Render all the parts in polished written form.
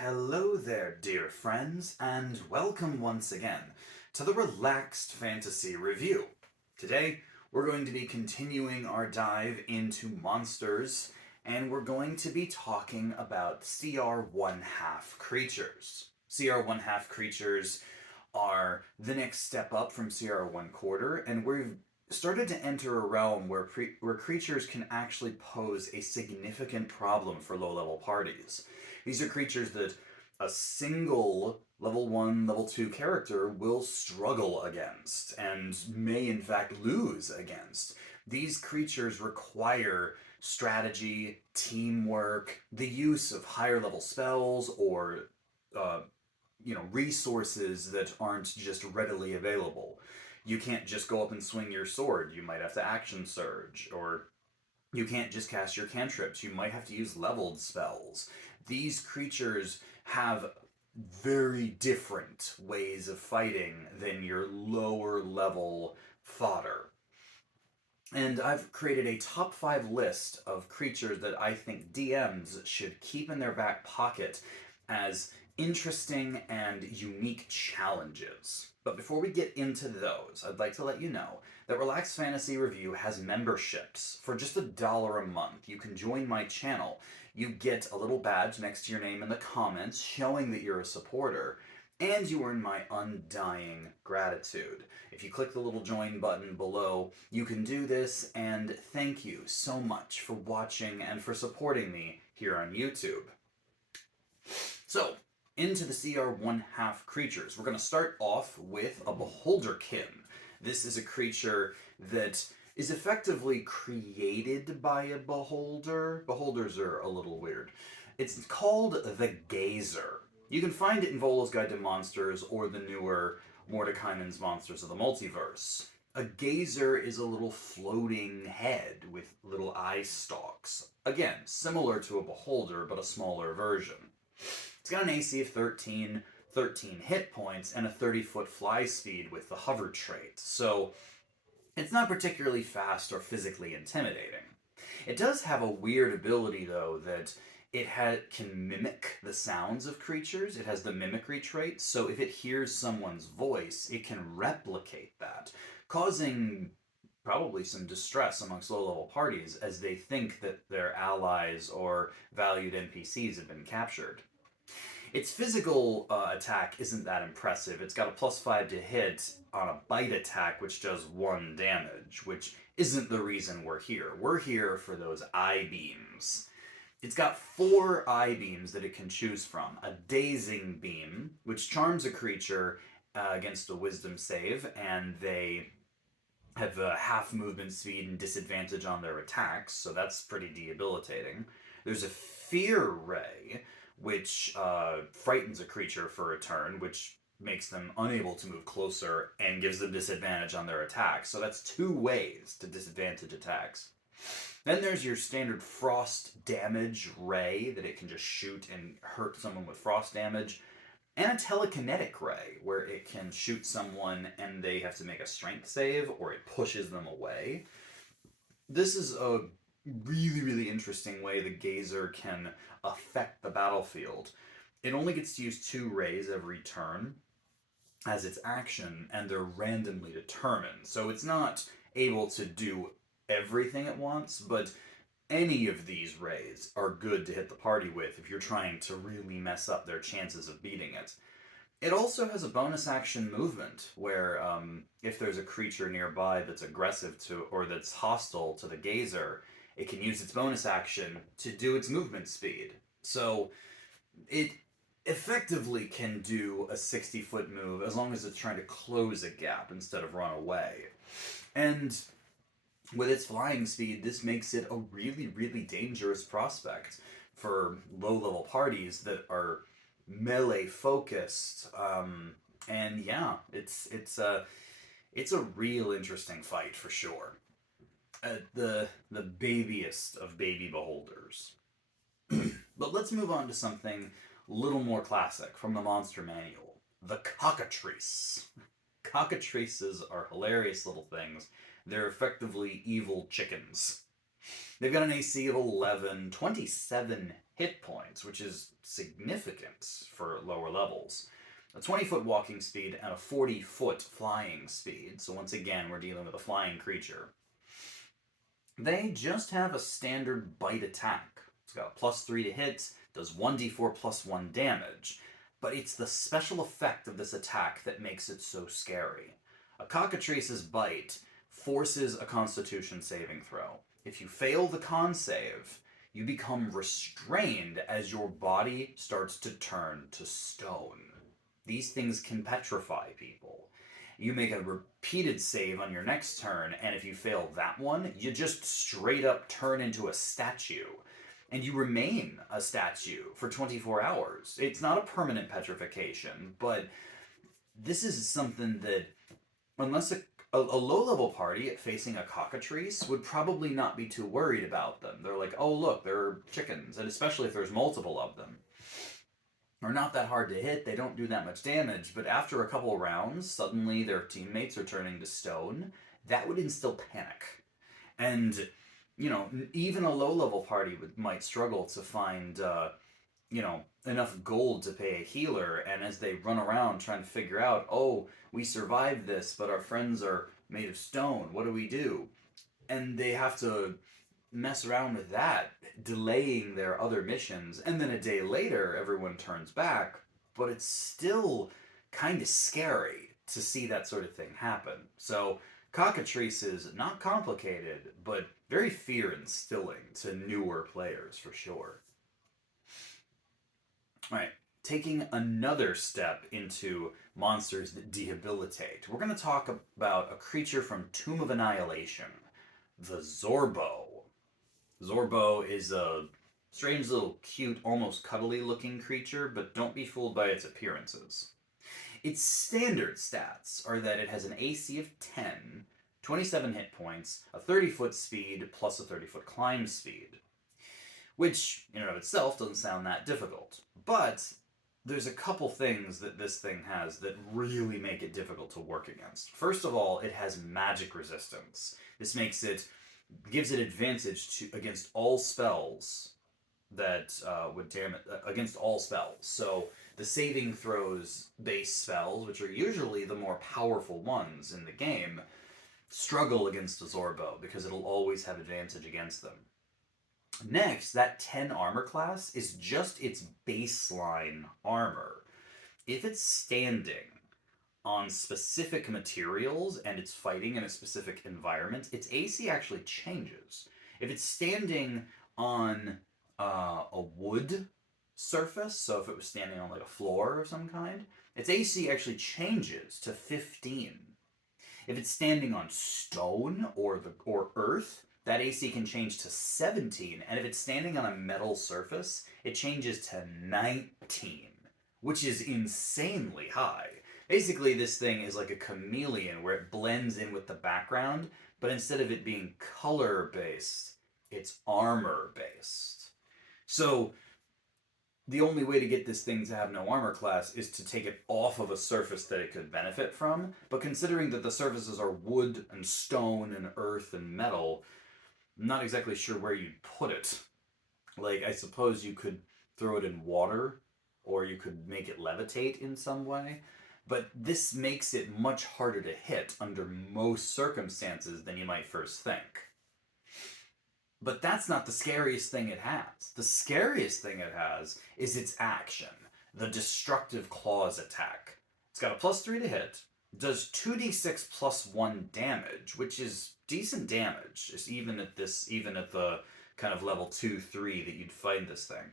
Hello there, dear friends, and welcome once again to the Relaxed Fantasy Review. Today, we're going to be continuing our dive into monsters, and we're going to be talking about CR-1 half creatures. CR-1 half creatures are the next step up from CR-1 quarter, and we've started to enter a realm where creatures can actually pose a significant problem for low-level parties. These are creatures that a single level 1, level 2 character will struggle against, and may in fact lose against. These creatures require strategy, teamwork, the use of higher level spells, or resources that aren't just readily available. You can't just go up and swing your sword. You might have to action surge, or you can't just cast your cantrips. You might have to use leveled spells. These creatures have very different ways of fighting than your lower level fodder. And I've created a top 5 list of creatures that I think DMs should keep in their back pocket as interesting and unique challenges. But before we get into those, I'd like to let you know that Relaxed Fantasy Review has memberships. For just $1 a month, you can join my channel. You get a little badge next to your name in the comments showing that you're a supporter, and you earn my undying gratitude. If you click the little join button below, you can do this, and thank you so much for watching and for supporting me here on YouTube. So, into the CR-1 half creatures. We're going to start off with a Beholderkin. This is a creature that is effectively created by a beholder. Beholders are a little weird. It's called the Gazer. You can find it in Volo's Guide to Monsters or the newer Mordekainen's Monsters of the Multiverse. A Gazer is a little floating head with little eye stalks. Again, similar to a beholder, but a smaller version. It's got an AC of 13 hit points, and a 30-foot fly speed with the hover trait, so it's not particularly fast or physically intimidating. It does have a weird ability, though, that it can mimic the sounds of creatures. It has the mimicry trait, so if it hears someone's voice, it can replicate that, causing probably some distress amongst low-level parties as they think that their allies or valued NPCs have been captured. Its physical attack isn't that impressive. It's got a +5 to hit on a bite attack, which does 1 damage, which isn't the reason we're here. We're here for those eye beams. It's got 4 eye beams that it can choose from. A dazing beam, which charms a creature against a wisdom save, and they have a half movement speed and disadvantage on their attacks, so that's pretty debilitating. There's a fear ray, which frightens a creature for a turn, which makes them unable to move closer and gives them disadvantage on their attacks. So that's 2 ways to disadvantage attacks. Then there's your standard frost damage ray that it can just shoot and hurt someone with frost damage. And a telekinetic ray, where it can shoot someone and they have to make a strength save, or it pushes them away. This is a really, really interesting way the Gazer can affect the battlefield. It only gets to use 2 rays every turn as its action, and they're randomly determined. So it's not able to do everything at once, but any of these rays are good to hit the party with if you're trying to really mess up their chances of beating it. It also has a bonus action movement, where if there's a creature nearby that's aggressive to, or that's hostile to the Gazer, it can use its bonus action to do its movement speed. So it effectively can do a 60-foot move as long as it's trying to close a gap instead of run away. And with its flying speed, this makes it a really, really dangerous prospect for low-level parties that are melee-focused. And yeah, it's a real interesting fight for sure. The babiest of baby beholders. But let's move on to something a little more classic from the monster manual. The Cockatrice. Cockatrices are hilarious little things. They're effectively evil chickens. They've got an AC of 11, 27 hit points, which is significant for lower levels. A 20-foot walking speed and a 40-foot flying speed. So once again, we're dealing with a flying creature. They just have a standard bite attack. It's got a +3 to hit, does 1d4 plus 1 damage. But it's the special effect of this attack that makes it so scary. A Cockatrice's bite forces a Constitution saving throw. If you fail the con save, you become restrained as your body starts to turn to stone. These things can petrify people. You make a repeated save on your next turn, and if you fail that one, you just straight up turn into a statue. And you remain a statue for 24 hours. It's not a permanent petrification, but this is something that, unless a low-level party facing a Cockatrice would probably not be too worried about them. They're like, oh look, they're chickens, and especially if there's multiple of them. They're not that hard to hit, they don't do that much damage, but after a couple rounds, suddenly their teammates are turning to stone. That would instill panic. And, you know, even a low-level party might struggle to find, enough gold to pay a healer, and as they run around trying to figure out, oh, we survived this, but our friends are made of stone, what do we do? And they have to mess around with that, delaying their other missions, and then a day later everyone turns back, but it's still kind of scary to see that sort of thing happen. So Cockatrice is not complicated, but very fear-instilling to newer players for sure. Alright, taking another step into monsters that debilitate, we're going to talk about a creature from Tomb of Annihilation, the Zorbo. Zorbo is a strange little cute, almost cuddly looking creature, but don't be fooled by its appearances. Its standard stats are that it has an AC of 10, 27 hit points, a 30-foot speed, plus a 30-foot climb speed. Which, in and of itself, doesn't sound that difficult. But there's a couple things that this thing has that really make it difficult to work against. First of all, it has magic resistance. This gives it advantage against all spells that would damage against all spells. So the saving throws base spells, which are usually the more powerful ones in the game, struggle against a Zorbo because it'll always have advantage against them. Next, that 10 armor class is just its baseline armor. If it's standing on specific materials and it's fighting in a specific environment, its AC actually changes. If it's standing on a wood surface, so if it was standing on like a floor of some kind, its AC actually changes to 15. If it's standing on stone or earth, that AC can change to 17, and if it's standing on a metal surface, it changes to 19, which is insanely high. Basically, this thing is like a chameleon where it blends in with the background, but instead of it being color-based, it's armor-based. So the only way to get this thing to have no armor class is to take it off of a surface that it could benefit from, but considering that the surfaces are wood and stone and earth and metal, I'm not exactly sure where you'd put it. Like, I suppose you could throw it in water, or you could make it levitate in some way, but this makes it much harder to hit under most circumstances than you might first think. But that's not the scariest thing it has. The scariest thing it has is its action, the Destructive Claws attack. It's got a +3 to hit, does 2d6 plus 1 damage, which is decent damage, even at the kind of level 2-3 that you'd find this thing.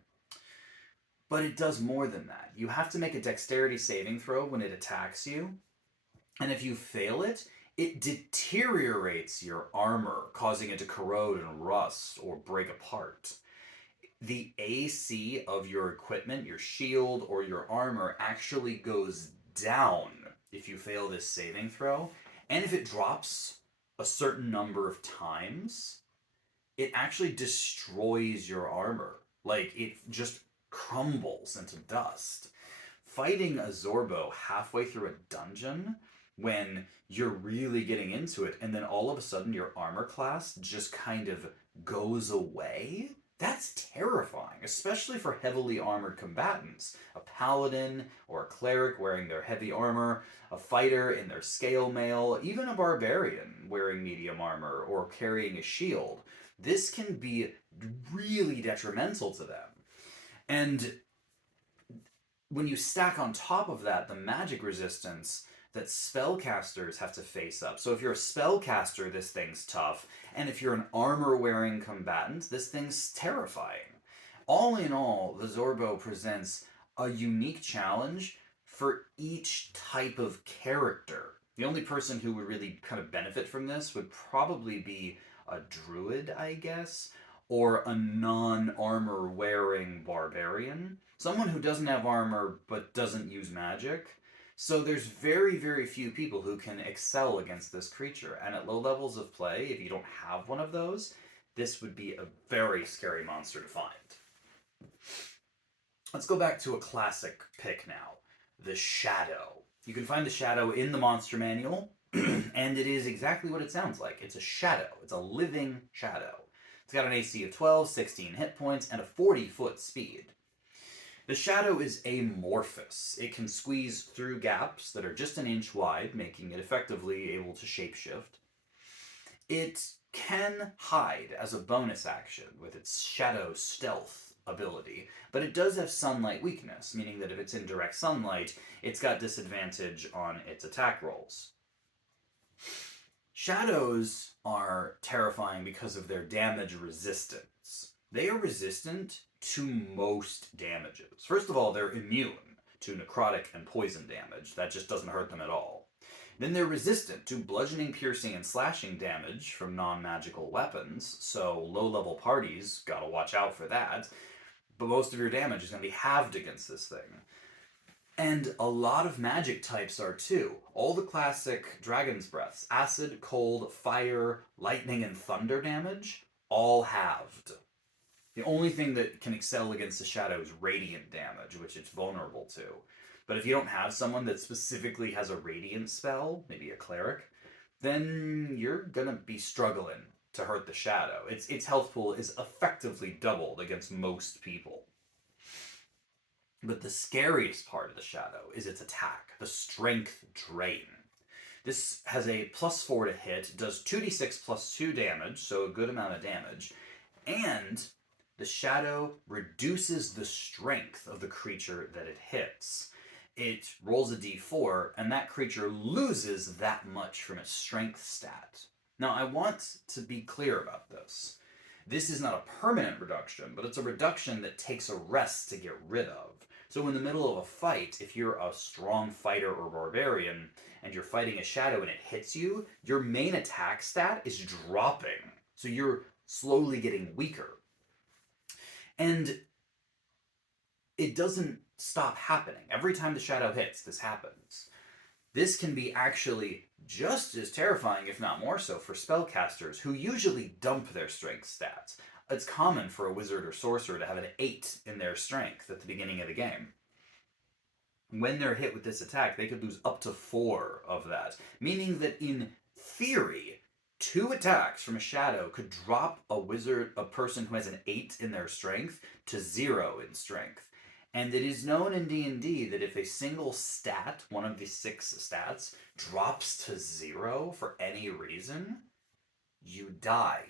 But it does more than that. You have to make a dexterity saving throw when it attacks you, and if you fail it, it deteriorates your armor, causing it to corrode and rust or break apart. The AC of your equipment, your shield or your armor, actually goes down if you fail this saving throw, and if it drops a certain number of times, it actually destroys your armor. Like, it just crumbles into dust. Fighting a Zorbo halfway through a dungeon when you're really getting into it, and then all of a sudden your armor class just kind of goes away, That's terrifying, especially for heavily armored combatants. A paladin or a cleric wearing their heavy armor, a fighter in their scale mail, even a barbarian wearing medium armor or carrying a shield. This can be really detrimental to them. And when you stack on top of that the magic resistance that spellcasters have to face up. So if you're a spellcaster, this thing's tough, and if you're an armor-wearing combatant, this thing's terrifying. All in all, the Zorbo presents a unique challenge for each type of character. The only person who would really kind of benefit from this would probably be a druid, I guess, or a non-armor wearing barbarian. Someone who doesn't have armor but doesn't use magic. So there's very, very few people who can excel against this creature. And at low levels of play, if you don't have one of those, this would be a very scary monster to find. Let's go back to a classic pick now. The Shadow. You can find the Shadow in the monster manual, and it is exactly what it sounds like. It's a shadow. It's a living shadow. It's got an AC of 12, 16 hit points, and a 40-foot speed. The Shadow is amorphous. It can squeeze through gaps that are just an inch wide, making it effectively able to shapeshift. It can hide as a bonus action with its Shadow Stealth ability, but it does have sunlight weakness, meaning that if it's in direct sunlight, it's got disadvantage on its attack rolls. Shadows are terrifying because of their damage resistance. They are resistant to most damages. First of all, they're immune to necrotic and poison damage. That just doesn't hurt them at all. Then they're resistant to bludgeoning, piercing, and slashing damage from non-magical weapons, so low-level parties gotta watch out for that. But most of your damage is gonna be halved against this thing. And a lot of magic types are too. All the classic Dragon's Breaths, acid, cold, fire, lightning, and thunder damage, all halved. The only thing that can excel against the Shadow is radiant damage, which it's vulnerable to. But if you don't have someone that specifically has a radiant spell, maybe a cleric, then you're gonna be struggling to hurt the Shadow. Its health pool is effectively doubled against most people. But the scariest part of the Shadow is its attack, the Strength Drain. This has a +4 to hit, does 2d6 plus 2 damage, so a good amount of damage, and the Shadow reduces the strength of the creature that it hits. It rolls a d4, and that creature loses that much from its strength stat. Now, I want to be clear about this. This is not a permanent reduction, but it's a reduction that takes a rest to get rid of. So in the middle of a fight, if you're a strong fighter or barbarian, and you're fighting a Shadow and it hits you, your main attack stat is dropping. So you're slowly getting weaker. And it doesn't stop happening. Every time the Shadow hits, this happens. This can be actually just as terrifying, if not more so, for spellcasters who usually dump their strength stats. It's common for a wizard or sorcerer to have an 8 in their strength at the beginning of the game. When they're hit with this attack, they could lose up to 4 of that, meaning that in theory, 2 attacks from a Shadow could drop a person who has an 8 in their strength to 0 in strength. And it is known in D&D that if a single stat, one of the 6 stats, drops to 0 for any reason, you die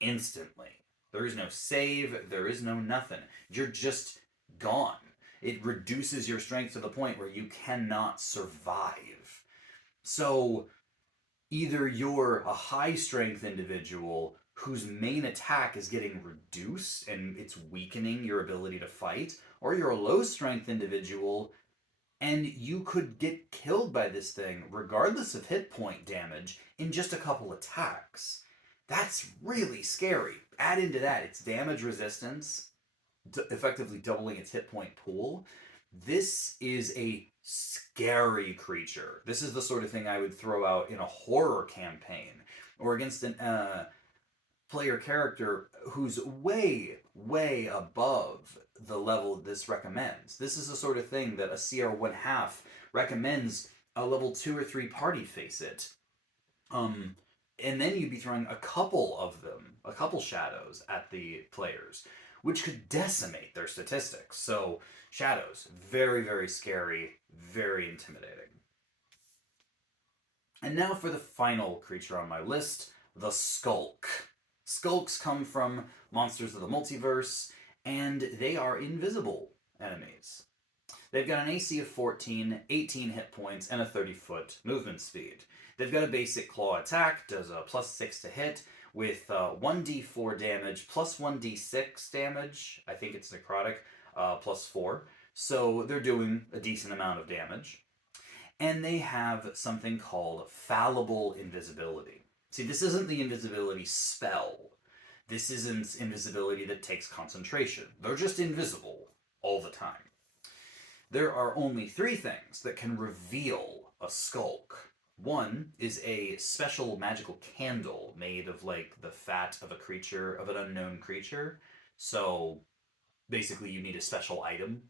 instantly. There is no save, there is no nothing. You're just gone. It reduces your strength to the point where you cannot survive. So either you're a high strength individual whose main attack is getting reduced and it's weakening your ability to fight, or you're a low strength individual and you could get killed by this thing regardless of hit point damage in just a couple attacks. That's really scary. Add into that its damage resistance, effectively doubling its hit point pool. This is a scary creature. This is the sort of thing I would throw out in a horror campaign or against a player character who's way, way above the level this recommends. This is the sort of thing that a CR-1 half recommends a level 2 or 3 party face it. And then you'd be throwing a couple of them, a couple shadows at the players, which could decimate their statistics. So, shadows, very, very scary, very intimidating. And now for the final creature on my list, the Skulk. Skulks come from Monsters of the Multiverse, and they are invisible enemies. They've got an AC of 14, 18 hit points, and a 30-foot movement speed. They've got a basic claw attack, does a +6 to hit, with 1d4 damage, plus 1d6 damage, I think it's necrotic, +4. So they're doing a decent amount of damage. And they have something called fallible invisibility. See, this isn't the invisibility spell. This isn't invisibility that takes concentration. They're just invisible all the time. There are only 3 things that can reveal a Skulk. One is a special magical candle made of, like, the fat of a creature, of an unknown creature. So, basically, you need a special item.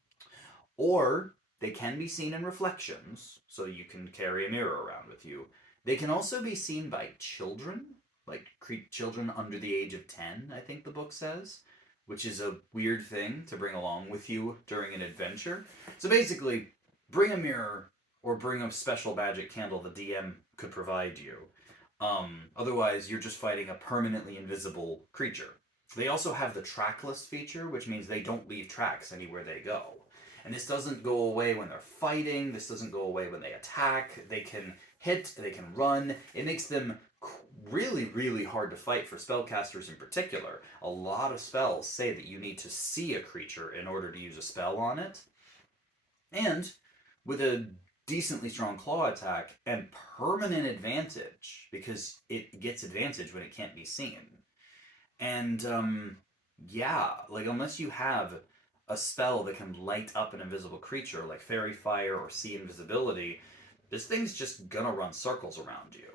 Or, they can be seen in reflections, so you can carry a mirror around with you. They can also be seen by children, like children under the age of 10, I think the book says, which is a weird thing to bring along with you during an adventure. So basically, bring a mirror or bring a special magic candle the DM could provide you. Otherwise, you're just fighting a permanently invisible creature. They also have the trackless feature, which means they don't leave tracks anywhere they go. And this doesn't go away when they're fighting, this doesn't go away when they attack, they can hit, they can run. It makes them really, really hard to fight for spellcasters in particular. A lot of spells say that you need to see a creature in order to use a spell on it. And with a decently strong claw attack and permanent advantage, because it gets advantage when it can't be seen. And yeah, like unless you have a spell that can light up an invisible creature like Fairy Fire or See Invisibility, this thing's just gonna run circles around you.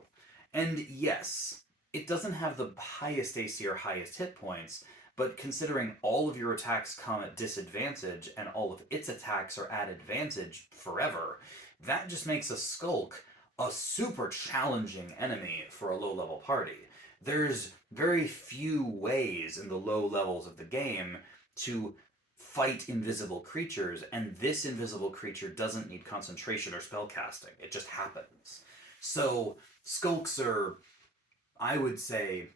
And yes, it doesn't have the highest AC or highest hit points, but considering all of your attacks come at disadvantage and all of its attacks are at advantage forever, that just makes a Skulk a super challenging enemy for a low-level party. There's very few ways in the low levels of the game to fight invisible creatures, and this invisible creature doesn't need concentration or spellcasting. It just happens. So Skulks are, I would say,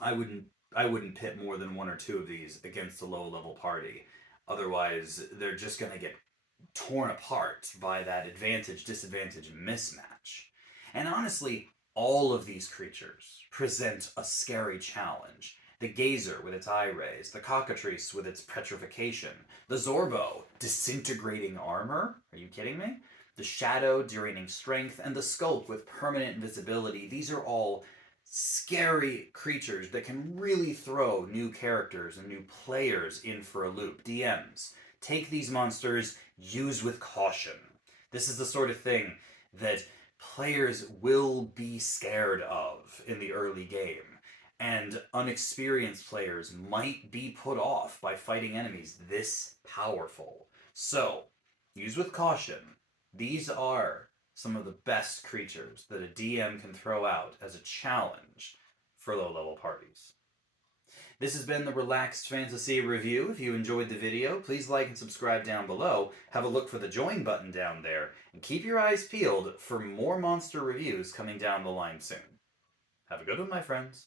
I wouldn't pit more than 1 or 2 of these against a low level party. Otherwise, they're just gonna get torn apart by that advantage disadvantage mismatch. And honestly, all of these creatures present a scary challenge. The Gazer with its eye rays, the Cockatrice with its petrification, the Zorbo, disintegrating armor, are you kidding me? The Shadow, deraining strength, and the Skulk with permanent invisibility. These are all scary creatures that can really throw new characters and new players in for a loop. DMs, take these monsters, use with caution. This is the sort of thing that players will be scared of in the early game. And unexperienced players might be put off by fighting enemies this powerful. So, use with caution. These are some of the best creatures that a DM can throw out as a challenge for low-level parties. This has been the Relaxed Fantasy Review. If you enjoyed the video, please like and subscribe down below. Have a look for the join button down there. And keep your eyes peeled for more monster reviews coming down the line soon. Have a good one, my friends.